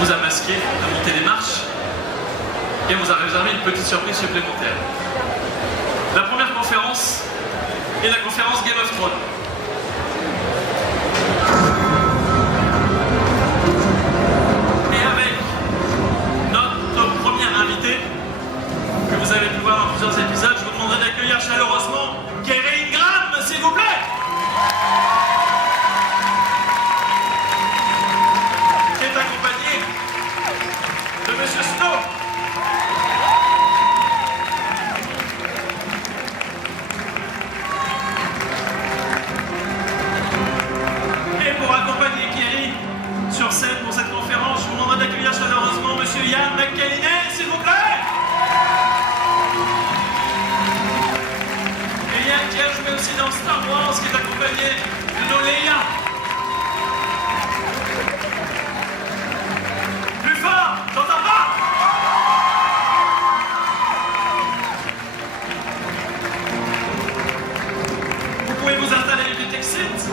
vous a masqué, a monté des marches et vous a réservé une petite surprise supplémentaire. La première conférence est la conférence Game of Thrones. Et avec notre premier invité, que vous avez pu voir dans plusieurs épisodes, je vous demanderai d'accueillir chaleureusement Kerry Ingram, s'il vous plaît. Qui est accompagné de Monsieur Snow. Et pour accompagner Kerry sur scène pour cette conférence, je vous demanderai d'accueillir chaleureusement Monsieur Ian McKellen, s'il vous plaît. Et Ian qui a joué aussi dans Star Wars, qui est accompagné de nos Leia. Plus fort, j'entends pas. Vous pouvez vous installer avec les Texans.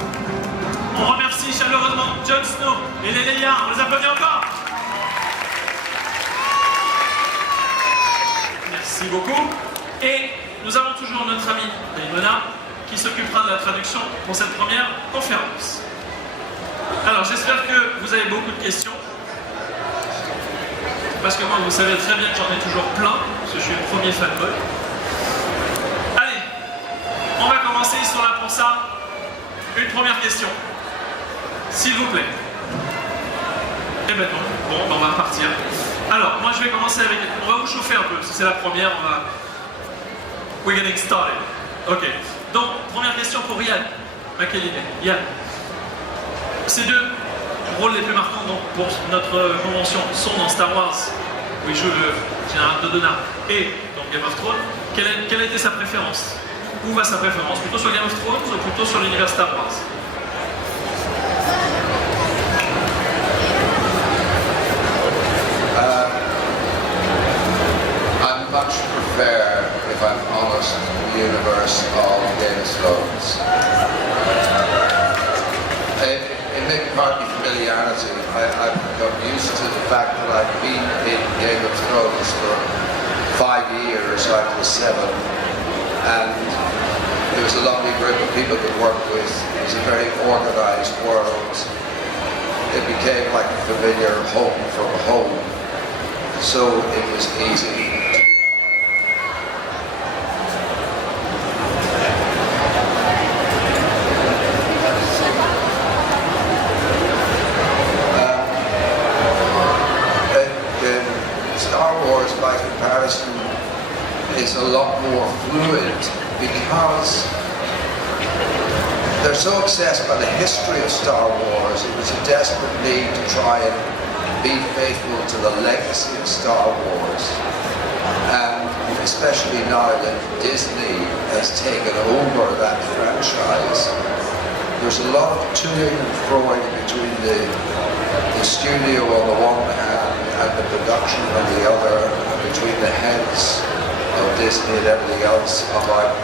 On remercie chaleureusement Jon Snow et les Leia. On les applaudit encore. Merci beaucoup. Et nous avons toujours notre ami Daimona qui s'occupera de la traduction pour cette première conférence. Alors j'espère que vous avez beaucoup de questions. Parce que moi vous savez très bien que j'en ai toujours plein, parce que je suis le premier fanboy. Allez, on va commencer, ils sont là pour ça. Une première question. S'il vous plaît. Eh ben non, bon, on va repartir. Alors, moi je vais commencer avec... On va vous chauffer un peu, parce que c'est la première, on va... We're getting started. Ok. Donc, première question pour Ian McKellen. Ian, ces deux rôles les plus marquants donc, pour notre convention sont dans Star Wars, où il joue le général Dodona, et dans Game of Thrones. Quelle a été sa préférence? Où va sa préférence? Plutôt sur Game of Thrones ou plutôt sur l'univers Star Wars? I much prefer, if I'm honest, the universe of Game of Thrones. It may be partly familiarity. I've got used to the fact that I've been in Game of Thrones for 5 years out of the 7, and it was a lovely group of people to work with. It was a very organised world. It became like a familiar home from home, so it was easy. Is a lot more fluid because they're so obsessed by the history of Star Wars. It was a desperate need to try and be faithful to the legacy of Star Wars, and especially now that Disney has taken over that franchise, there's a lot of toing and froing between the studio on the one hand and the production on the other, and between the heads of Disney and everything else about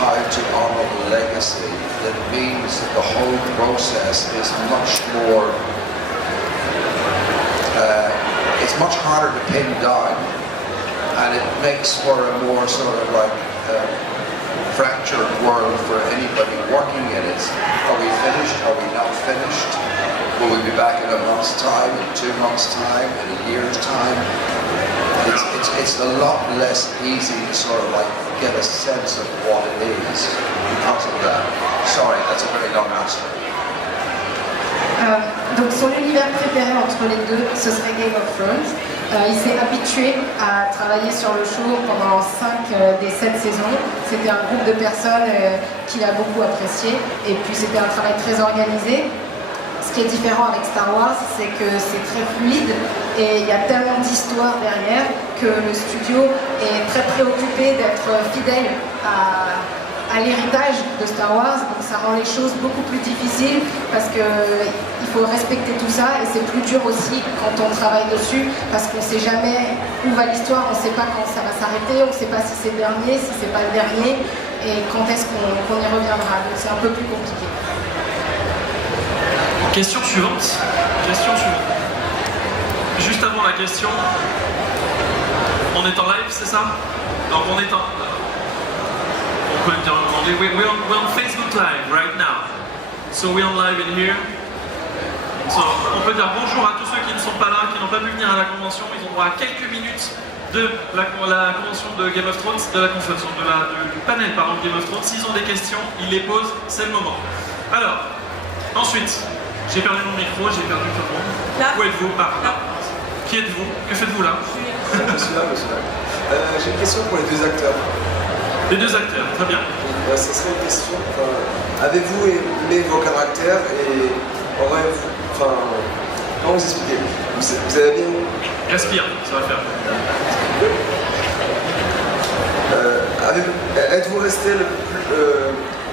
how to honor the legacy. That means that the whole process is much more, it's much harder to pin down, and it makes for a more sort of like fractured world for anybody working in it. Are we finished? Are we not finished? Will we be back in a month's time, in 2 months' time, in a year's time? It's a lot less easy to sort of like get a sense of what it is because of that. Sorry, that's a very long answer. Donc son univers préféré entre les deux, ce serait Game of Thrones. Il s'est habitué à travailler sur le show pendant 5 des 7 saisons. C'était un groupe de personnes qu'il a beaucoup apprécié, et puis c'était un travail très organisé. Ce qui est différent avec Star Wars, c'est que c'est très fluide et il y a tellement d'histoires derrière que le studio est très préoccupé d'être fidèle à l'héritage de Star Wars. Donc ça rend les choses beaucoup plus difficiles parce qu'il faut respecter tout ça, et c'est plus dur aussi quand on travaille dessus parce qu'on ne sait jamais où va l'histoire, on ne sait pas quand ça va s'arrêter, on ne sait pas si c'est le dernier, si c'est pas le dernier, et quand est-ce qu'on y reviendra. Donc c'est un peu plus compliqué. Question suivante. juste avant la question, on est en live, c'est ça? Donc on est en... On peut le dire en anglais. We're on Facebook Live right now. So we're on live in here. So, on peut dire bonjour à tous ceux qui ne sont pas là, qui n'ont pas pu venir à la convention. Ils ont droit à quelques minutes de la convention de Game of Thrones, du panel pardon, de Game of Thrones. S'ils ont des questions, ils les posent, c'est le moment. Alors, ensuite, j'ai perdu mon micro, j'ai perdu tout le monde. Là. Où êtes-vous? Là. Qui êtes-vous? Que faites-vous là? Monsieur là. J'ai une question pour les deux acteurs. Les deux acteurs, très bien. Ça serait une question. Avez-vous aimé vos caractères et aurez-vous. Comment vous expliquer? Vous avez bien. Respire, ça va faire. Êtes-vous resté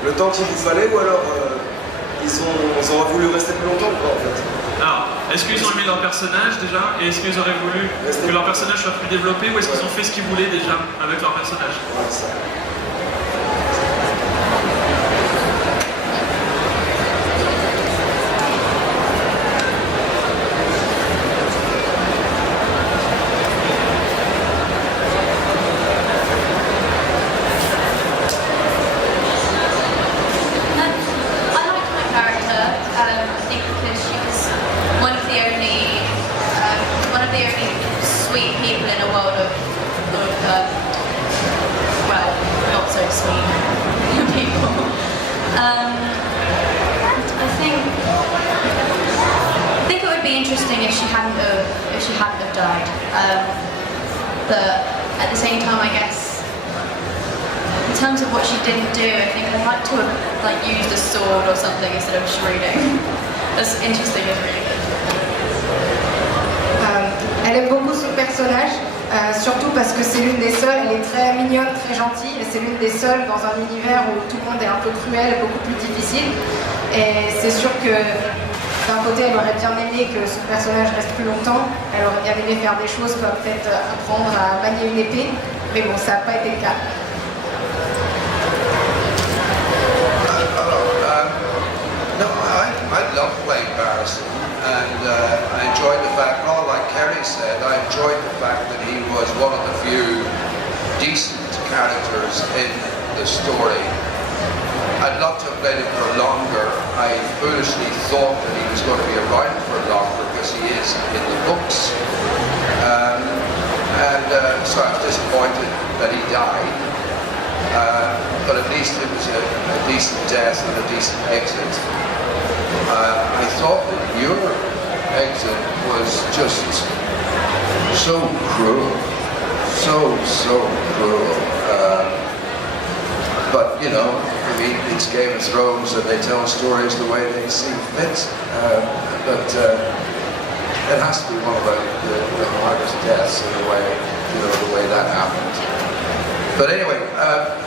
le temps qu'il vous fallait ou alors ils auraient voulu rester plus longtemps ou pas en fait? Alors, est-ce qu'ils ont aimé leur personnage déjà? Et est-ce qu'ils auraient voulu que leur personnage soit plus développé ou est-ce qu'ils ont fait ce qu'ils voulaient déjà avec leur personnage? Ouais, ça. But at the same time, I guess, in terms of what she didn't do, I think I'd like to have used a sword or something instead of shredding. That's interesting, it's really good. Elle aime beaucoup son personnage, surtout parce que c'est l'une des seules, elle est très mignonne, très gentille, et c'est l'une des seules dans un univers où tout le monde est un peu cruel, beaucoup plus difficile. Et c'est sûr que d'un côté, elle aurait bien aimé que son personnage reste plus longtemps, elle aurait bien aimé faire des choses comme peut-être apprendre à manier une épée, mais bon, ça n'a pas été le cas. No, I love playing Barristan, and I enjoyed the fact, rather like Kerry said, I enjoyed the fact that he was one of the few decent characters in the story. I'd love to have played him for longer. I foolishly thought that he was going to be around for longer because he is in the books. So I was disappointed that he died. But at least it was a decent death and a decent exit. I thought that your exit was just so cruel. So cruel. But, you know, I mean, it's Game of Thrones and they tell stories the way they see fit. But it has to be one of the hardest deaths in a way, you know, the way that happened. But anyway,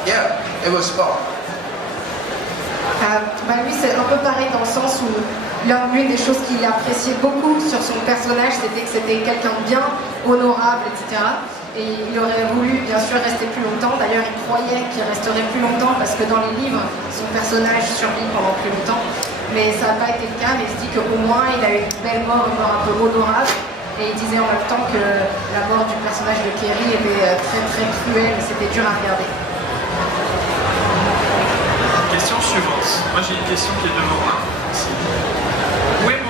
yeah, it was fun. Lui, c'est un peu pareil dans le sens où l'une des choses qu'il appréciait beaucoup sur son personnage, c'était que c'était quelqu'un de bien, honorable, etc. Et il aurait voulu, bien sûr, rester plus longtemps. D'ailleurs, il croyait qu'il resterait plus longtemps parce que dans les livres, son personnage survit pendant plus longtemps. Mais ça n'a pas été le cas, mais il se dit qu'au moins, il a eu une belle mort, une mort un peu honorable. Et il disait en même temps que la mort du personnage de Kerry était très très cruelle, c'était dur à regarder. Question suivante. Moi j'ai une question qui est devant moi. Ici. Où est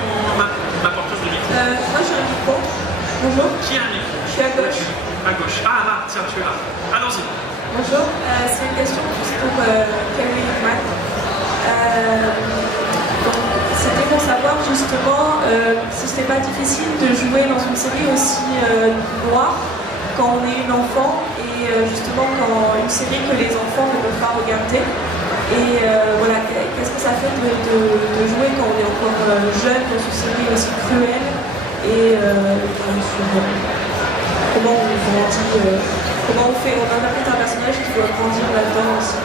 ma porteuse de micro? Moi j'ai un micro. Bonjour. Qui a un micro? Je suis à gauche. À gauche. Ah là, tiens, tu es là. Allons-y. Bonjour. C'est une question plus pour Kerry Hickman. C'était pour savoir justement si c'était pas difficile de jouer dans une série aussi noire quand on est une enfant et justement quand une série que les enfants ne peuvent pas regarder. Et voilà, qu'est-ce que ça fait de jouer quand on est encore jeune dans une série aussi cruelle et comment on grandit, comment on interprète un personnage qui doit grandir là-dedans aussi.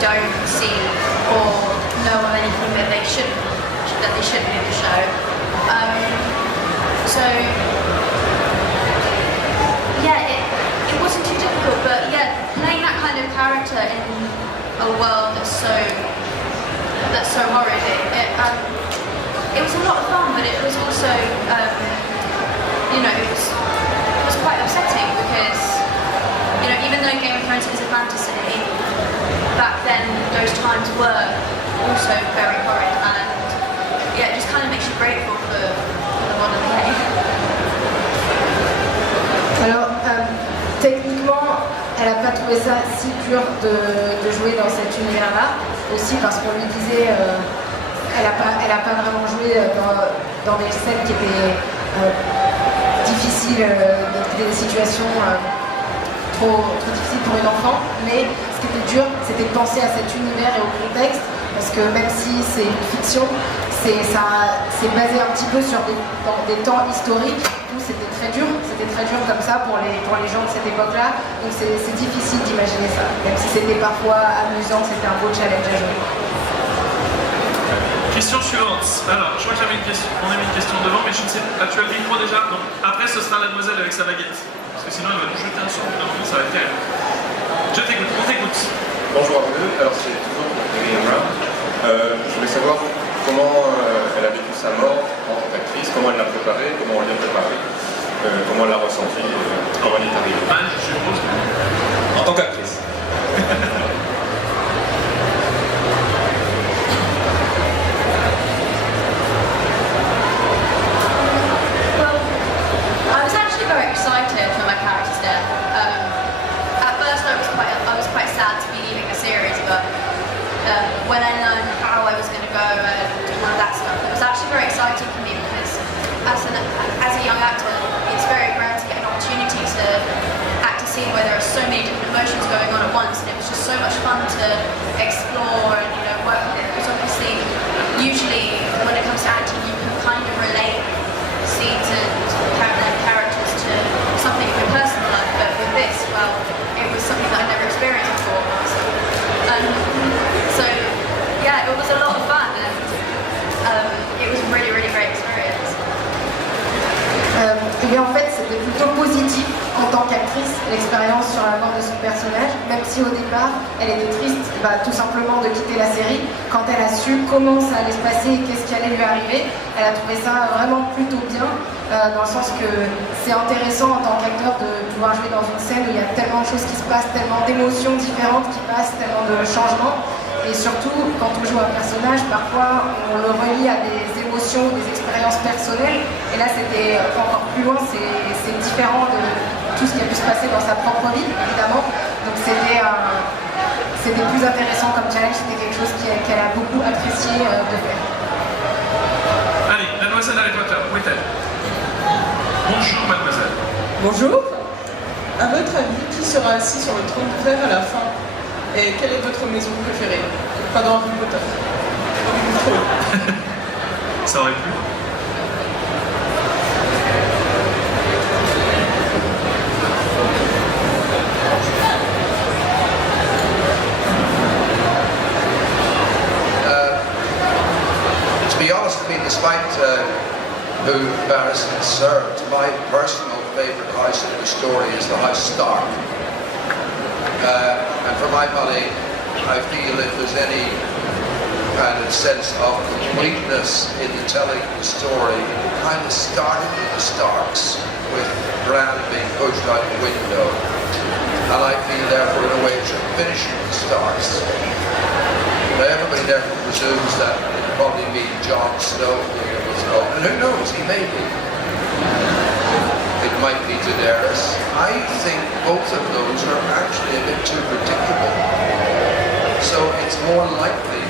don't see or know of anything that they shouldn't in the show. So yeah, it wasn't too difficult, but yeah, playing that kind of character in a world that's so horrid, it was a lot of fun, but it was also it was quite upsetting because even though Game of Thrones is a fantasy, back then those times were also very horrid, and yeah, it just kind of makes you grateful for the modern day. Alors, techniquement, elle n'a pas trouvé ça si dur de jouer dans cet univers-là, aussi parce qu'on lui disait, elle a pas vraiment joué dans des scènes qui étaient difficiles, des situations trop difficiles pour une enfant, mais ce qui était dur, c'était de penser à cet univers et au contexte, parce que même si c'est une fiction, c'est basé un petit peu sur des temps historiques où c'était très dur comme ça pour les gens de cette époque-là, donc c'est difficile d'imaginer ça, même si c'était parfois amusant, c'était un beau challenge à jouer. Question suivante. Alors, je crois qu'on a mis une question devant, mais je ne sais pas. Tu as le micro déjà? Non. Après, ce sera la demoiselle avec sa baguette. Parce que sinon, elle va nous jeter un sort. Non, ça va être terrible. Je t'écoute, on t'écoute. Bonjour à vous deux. Alors, c'est toujours pour Miriam Brown. Je voulais savoir comment elle a vécu sa mort en tant qu'actrice, comment elle l'a préparée, comment on l'a préparée, comment elle l'a ressentie, comment elle est arrivée. Je suppose. En tant qu'actrice. I was actually very excited for my character's death. At first, I was quite sad to be leaving the series, but when I learned how I was going to go and all of that stuff, it was actually very exciting for me because as a young actor, it's very rare to get an opportunity to act a scene where there are so many different emotions going on at once, and it was just so much fun to explore and work with it. Because obviously, usually when it comes to acting, you can kind of relate scenes and characters to something in your personal life, but with this, well, it was something that I'd never experienced before. So yeah, it was a lot of fun, and it was a really, really great experience. Et bien en fait c'était plutôt positif en tant qu'actrice l'expérience sur la mort de son personnage, même si au départ elle était triste tout simplement de quitter la série. Quand elle a su comment ça allait se passer et qu'est-ce qui allait lui arriver, elle a trouvé ça vraiment plutôt bien, dans le sens que c'est intéressant en tant qu'acteur de pouvoir jouer dans une scène où il y a tellement de choses qui se passent, tellement d'émotions différentes qui passent, tellement de changements. Et surtout, quand on joue un personnage, parfois on le relie à des émotions, des expériences personnelles. Et là, c'était encore plus loin, c'est différent de tout ce qui a pu se passer dans sa propre vie, évidemment. Donc c'était plus intéressant comme challenge, c'était quelque chose qu'elle a beaucoup apprécié de faire. Allez, mademoiselle Harry Potter, où est-elle? Bonjour, mademoiselle. Bonjour. À votre avis, qui sera assis sur le trône vert à la fin? Et quelle est votre maison préférée? Pas dans Harry Potter. Ça aurait pu. To be honest with me, despite who Barristan served, my personal favourite house in the story is the House Stark. And for my money, I feel if there's any kind of sense of completeness in the telling of the story, it kind of started with the Starks, with Bran being pushed out the window. And I feel therefore in a way it should finish with the Starks. Now everybody therefore presumes that it'll probably be Jon Snow being able to know, and who knows, he may be. It might be Daenerys. I think both of those are actually a bit too predictable. So it's more likely,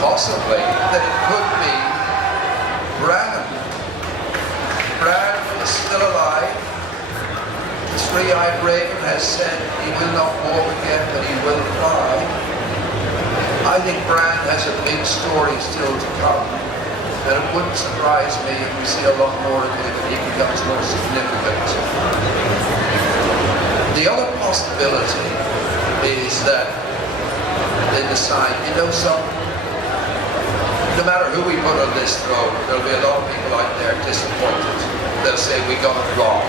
possibly, that it could be Bran. Bran is still alive. The three-eyed raven has said he will not walk again, but he will fly. I think Bran has a big story still to come. And it wouldn't surprise me if we see a lot more of him and he becomes more significant. The other possibility is that they decide, you know something, no matter who we put on this throne, there'll be a lot of people out there disappointed. They'll say we got it wrong.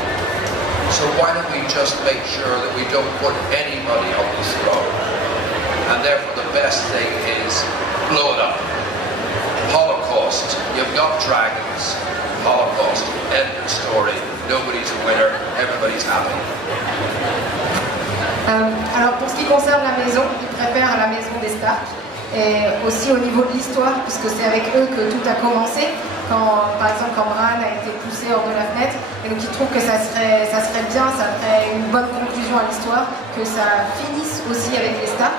So why don't we just make sure that we don't put anybody on this throne? And therefore the best thing is blow it up. Holocaust, you've got dragons. Holocaust, end of story. Nobody's a winner, everybody's happy. Alors pour ce qui concerne la maison, ils préfèrent la maison des Stark. Et aussi au niveau de l'histoire, puisque c'est avec eux que tout a commencé, par exemple quand Bran a été poussé hors de la fenêtre, et donc ils trouvent que ça serait bien, ça ferait une bonne conclusion à l'histoire, que ça finisse aussi avec les Stark.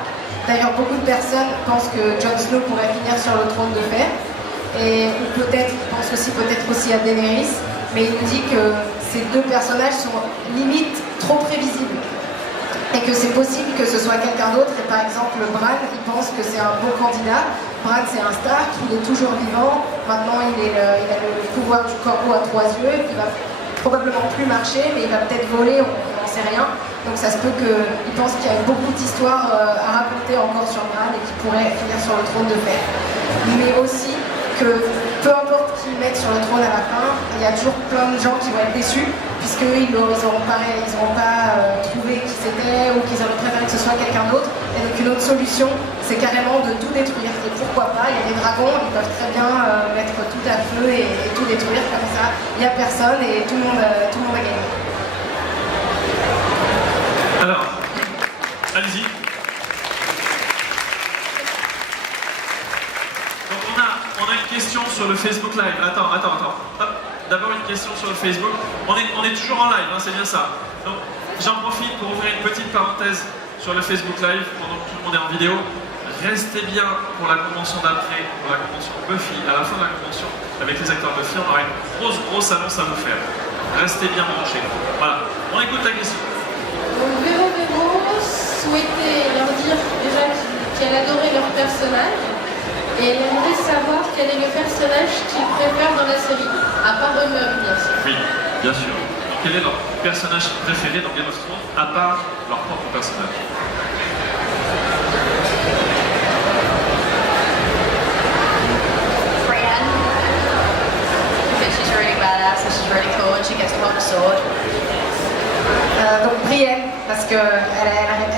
D'ailleurs beaucoup de personnes pensent que Jon Snow pourrait finir sur le trône de fer, ou peut-être, ils pensent peut-être aussi à Daenerys, mais il nous dit que ces deux personnages sont limite trop prévisibles. Et que c'est possible que ce soit quelqu'un d'autre, et par exemple Bran, il pense que c'est un bon candidat. Bran c'est un Stark, il est toujours vivant, maintenant il a le pouvoir du corbeau à 3 yeux, il va probablement plus marcher, mais il va peut-être voler, on n'en sait rien. Donc ça se peut qu'il pense qu'il y a beaucoup d'histoires à raconter encore sur Bran et qu'il pourrait finir sur le trône de fer. Mais aussi que peu importe qui mettent sur le trône à la fin, il y a toujours plein de gens qui vont être déçus, puisqu'ils n'auront pas trouvé qui c'était, ou qu'ils auraient préféré que ce soit quelqu'un d'autre. Et donc une autre solution, c'est carrément de tout détruire. Et pourquoi pas, il y a des dragons, ils peuvent très bien mettre tout à feu et tout détruire, comme ça il n'y a personne et tout le monde a gagné. Alors, allez-y. Donc on a une question sur le Facebook Live. Attends. Hop. D'abord une question sur le Facebook. On est toujours en live, hein, c'est bien ça. Donc j'en profite pour ouvrir une petite parenthèse sur le Facebook Live pendant que tout le monde est en vidéo. Restez bien pour la convention d'après, pour la convention Buffy. À la fin de la convention, avec les acteurs Buffy, on aura une grosse annonce à vous faire. Restez bien branchés. Voilà, on écoute la question. Donc Véro souhaitait leur dire déjà qu'elle adorait leur personnage et elle aimerait savoir quel est le personnage qu'ils préfèrent dans la série, à part Rumeur bien sûr. Oui, bien sûr. Quel est leur personnage préféré dans Game of Thrones, à part leur propre personnage? Brienne, because she's really badass and she's really cool and she gets to hold a sword. Donc Brienne, parce qu'elle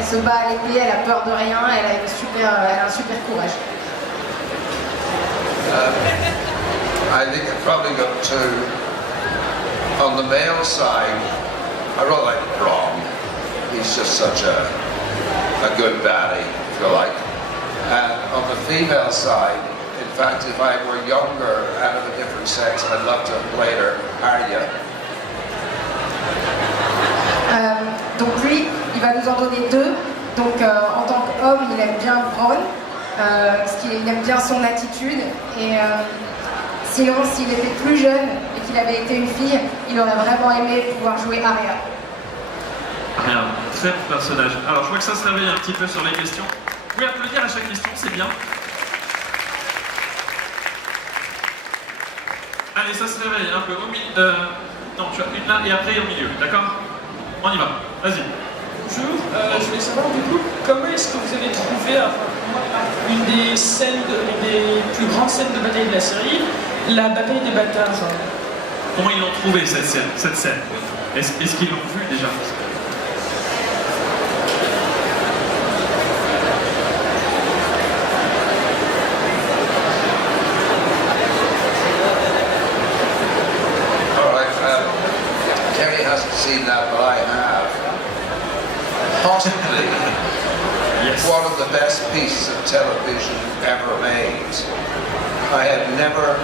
se bat à l'épée, elle a peur de rien, elle a un super courage. I think I'd probably go to, on the male side, I really like Bronn. He's just such a good baddie, if you like. And on the female side, in fact, if I were younger and of a different sex, I'd love to have played her, Arya. Donc lui, il va nous en donner deux. Donc en tant qu'homme, il aime bien Bronn, parce qu'il aime bien son attitude. Et sinon, s'il était plus jeune et qu'il avait été une fille, il aurait vraiment aimé pouvoir jouer Arya. Arya, très bon personnage. Alors je vois que ça se réveille un petit peu sur les questions. Vous pouvez applaudir à chaque question, c'est bien. Allez, ça se réveille un peu au milieu. Non, tu as une là et après au milieu, d'accord? On y va, vas-y. Bonjour, je voulais savoir du coup, comment est-ce que vous avez trouvé une des plus grandes scènes de bataille de la série, la bataille des bâtards? Comment ils l'ont trouvé cette scène? Est-ce qu'ils l'ont vue déjà? Seen that, but I have. Possibly yes. One of the best pieces of television ever made. I had never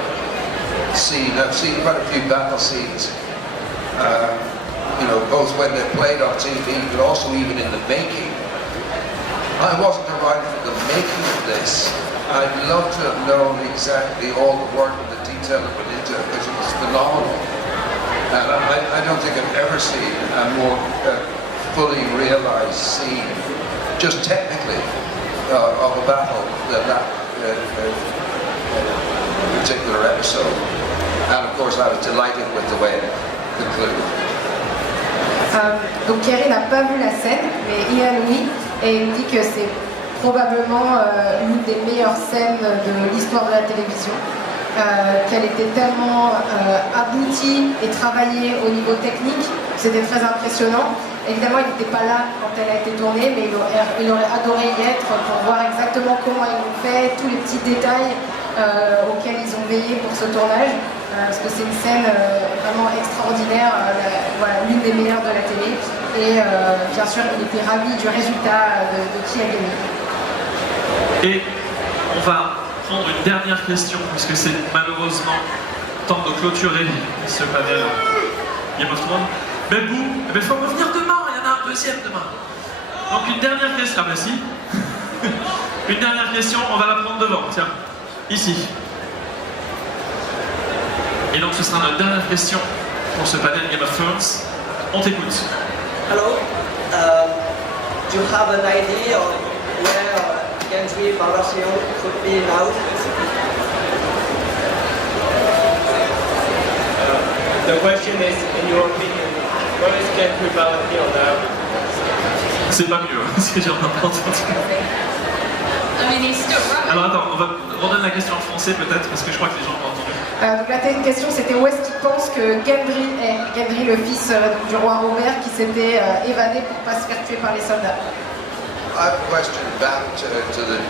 seen, I've seen quite a few battle scenes, you know, both when they're played on TV, but also even in the making. I wasn't around for the making of this. I'd love to have known exactly all the work and the detail that went into it, because it was phenomenal. And I don't think I've ever seen a more fully realized scene, just technically, of a battle than that particular episode. And of course, I was delighted with the way it concluded. Donc Kerry n'a pas vu la scène, mais Ian oui, et il me dit que c'est probablement l'une des meilleures scènes de l'histoire de la télévision. Qu'elle était tellement aboutie et travaillée au niveau technique, c'était très impressionnant. Évidemment, il n'était pas là quand elle a été tournée, mais il aurait adoré y être pour voir exactement comment ils l'ont fait, tous les petits détails auxquels ils ont veillé pour ce tournage, parce que c'est une scène vraiment extraordinaire, voilà, l'une des meilleures de la télé. Et bien sûr, il était ravi du résultat de qui a gagné. Et on va prendre une dernière question, puisque c'est malheureusement temps de clôturer ce panel Game of Thrones. Mais vous, il faut revenir demain, il y en a un deuxième demain. Donc une dernière question, ah bah si. Une dernière question, on va la prendre devant, tiens, ici. Et donc ce sera notre dernière question pour ce panel Game of Thrones. On t'écoute. Hello, do you have an idea of where Gendry Baratheon could be now? The question is, in your opinion, what is Gendry Baratheon now? C'est pas mieux, ce que j'ai entendu. I mean, he's still running. Alors attends, on va redonner la question en français peut-être, parce que je crois que les gens ont entendu. Donc la question c'était où est-ce qu'il pense que Gendry est, Gendry le fils du roi Robert qui s'était évadé pour pas se faire tuer par les soldats. I have a question back to the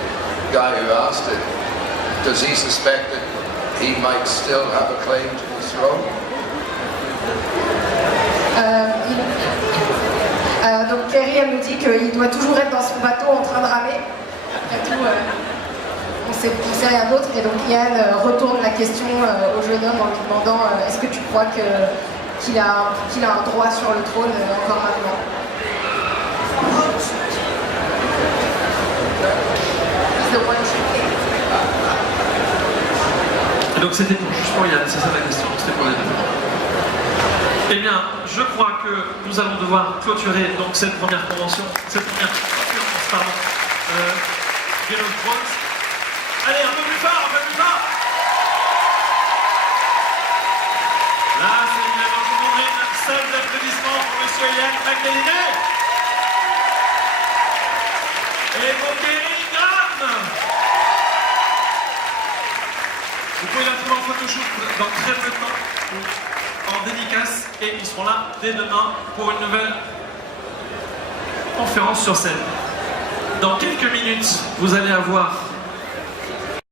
guy who asked it. Does he suspect that he might still have a claim to the throne? Donc Kerry elle nous dit qu'il doit toujours être dans son bateau en train de ramer. Après tout, on sait rien d'autre. Et donc Ian retourne la question au jeune homme en lui demandant est-ce que tu crois qu'il a un droit sur le trône encore maintenant? Et donc c'était juste pour Yann, c'est ça la question, c'était pour les deux. Eh bien, je crois que nous allons devoir clôturer donc cette première conférence, pardon, Game of Thrones. Allez, un peu plus fort, un peu plus fort. Là, c'est évidemment tout le monde, une salle d'applaudissements pour Monsieur Ian McElhinney. Et pour Kerry Graham. Vous pouvez la trouver en photoshoot dans très peu de temps, en dédicace, et ils seront là dès demain pour une nouvelle conférence sur scène. Dans quelques minutes, vous allez avoir